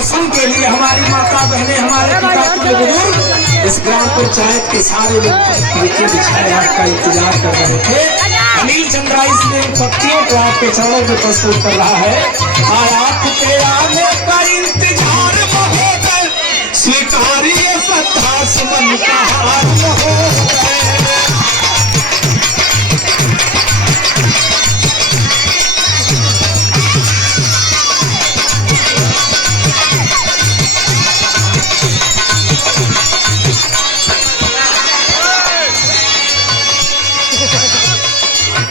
दर्शन के लिए हमारी माता बहनें, हमारे पिता बुजुर्ग इस ग्राम पंचायत के सारे लोग नीचे बिछाए आपका इंतजार कर रहे थे। अनिल चंद्रा इसलिए इन पत्तियों को आपके चरणों में प्रस्तुत कर रहा है। आपके आने का इंतजार महोदय, स्वीकारिए श्रद्धा सुमन का हार महोदय।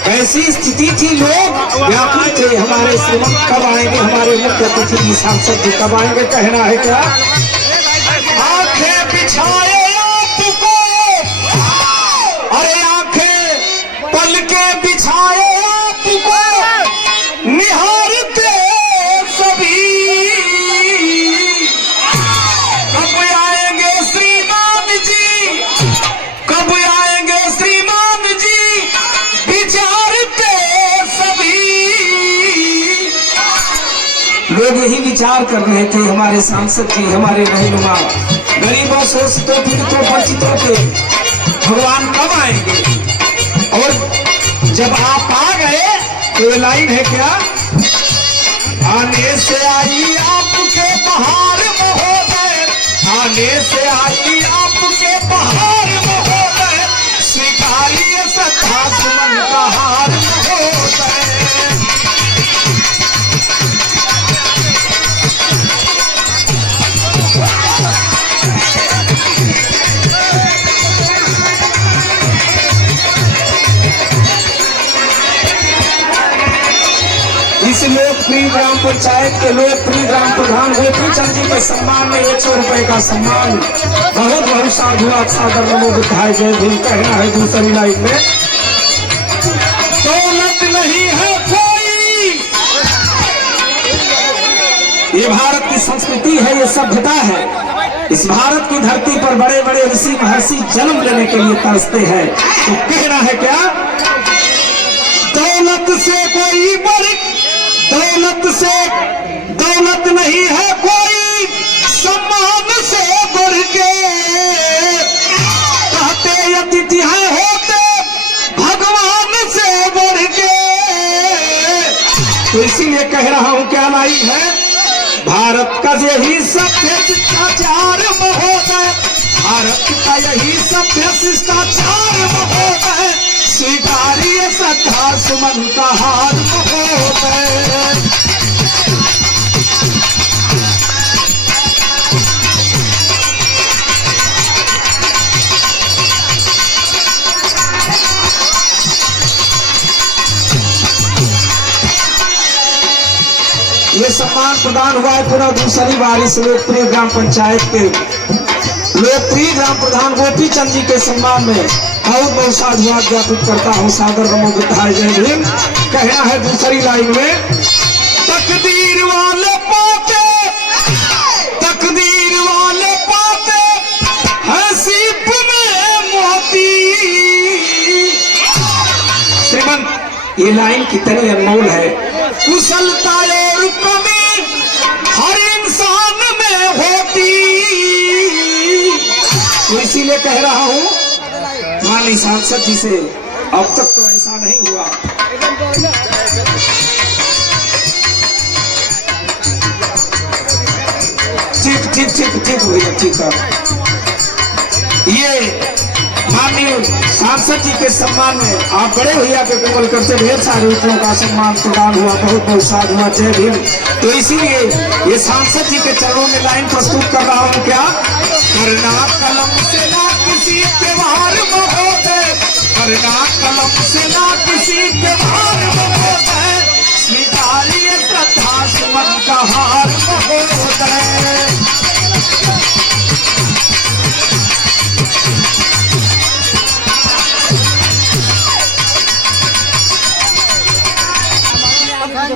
ऐसी स्थिति थी, लोग व्याकुल थे हमारे श्रीमंत कब आएंगे, हमारे मुख्य अतिथि जी सांसद जी कब आएंगे। कहना है क्या, आंखें बिछाए आपको, अरे आंखें पलके बिछाए आपको, निहारते सभी, कब आएंगे श्रीमान जी, कब आएंगे श्रीमान जी, लोग यही विचार कर रहे थे। हमारे सांसद जी, हमारे रहनुमा, गरीबों शोषितों पीड़ितों वंचितों के भगवान कब आएंगे। और जब आप आ गए तो ये लाइन है क्या, आने से आई आपके बहार महोदय, आने से आई आपके बहार महोदय, स्वीकारिए श्रद्धा सुमन का हार महोदय। इस लोकप्रिय ग्राम पंचायत के लोकप्रिय ग्राम प्रधान गोपी चंद जी के सम्मान में 100 रुपए का सम्मान। बहुत बहुत साधु सादर नमो बुद्धाय जय भीम। कहना है दूसरी लाइन में, दौलत नहीं है कोई, ये भारत की संस्कृति है, ये सभ्यता है। इस भारत की धरती पर बड़े बड़े ऋषि महर्षि जन्म लेने के लिए तरसते हैं। तो कहना है क्या, दौलत से कोई बड़ी, दौलत से दौलत नहीं है कोई, सम्मान से बढ़ के, कहते अतिथि है होते भगवान से बढ़ के। तो इसीलिए कह रहा हूं क्या लाइन है, भारत का यही सभ्य शिष्टाचार महोदय, भारत का यही सभ्य शिष्टाचार महोदय, स्वीकारिए श्रद्धा सुमन का हार महोदय। ये सम्मान प्रदान हुआ है पूरा दूसरी बार इस लोकप्रिय ग्राम पंचायत के लोकप्रिय ग्राम प्रधान गोपी चंद जी के सम्मान में। बहुत बहुत साधुवाद ज्ञापित करता हूँ, सादर नमो बुद्धाय जय भीम। कहना है दूसरी लाइन में, तकदीर वाले पाते, तकदीर वाले पाते हसीब में मोती। श्रीमंत, ये लाइन कितनी अनमोल है। कुशलता और कमी हर इंसान में होती, तो इसीलिए कह रहा हूँ माननीय सांसद जी से, अब तक तो ऐसा नहीं हुआ। ठीक ठीक ठीक ठीक भैया, ठीक है। ये माननीय सांसद जी के सम्मान में आप बड़े भैया के कमल करते ढेर सारे रुपयों का सम्मान प्रदान हुआ। बहुत बहुत साधुवाद जय भीम। तो इसीलिए ये सांसद जी के चरणों में लाइन प्रस्तुत कर रहा हूँ क्या, करना कलम से ना किसी त्योहार महोदय, करना कलम से ना किसी त्योहार महोदय, स्वीकारिए श्रद्धा सुमन का हार महोदय।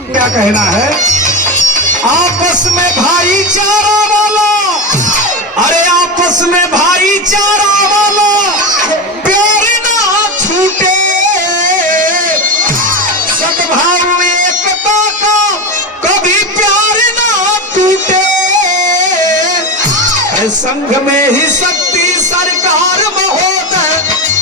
क्या कहना है, आपस में भाईचारा वाला, अरे आपस में भाईचारा वाला प्यार ना छूटे, सद्भाव एकता का कभी प्यार ना टूटे। है संघ में ही शक्ति सरकार महोदय,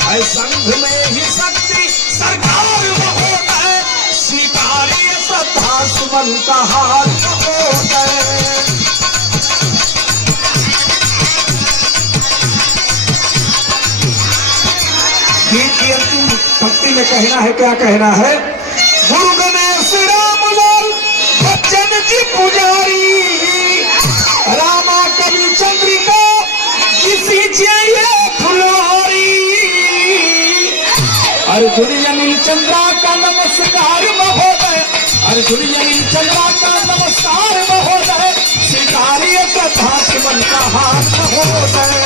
है संघ में ही शक्ति सरकार महोदय, स्वीकार्य श्रद्धा सुमन का हार महोदय। गीत की अंतिम भक्ति में कहना है, क्या कहना है? गुरु गणेश राम लाल बच्चन जी पुजारी, रामा कवि चंद्रिका किसी चाहिए फुलवारी, अर्जुन अनिल चंद्रा का नमस्कार महोदय, अर्जुन अनिल चंद्रा का नमस्कार महोदय, स्वीकार्य कथा सुमन का हार महोदय।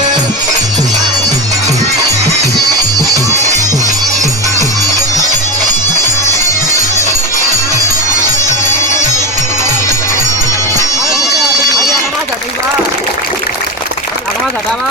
Agama sa tama?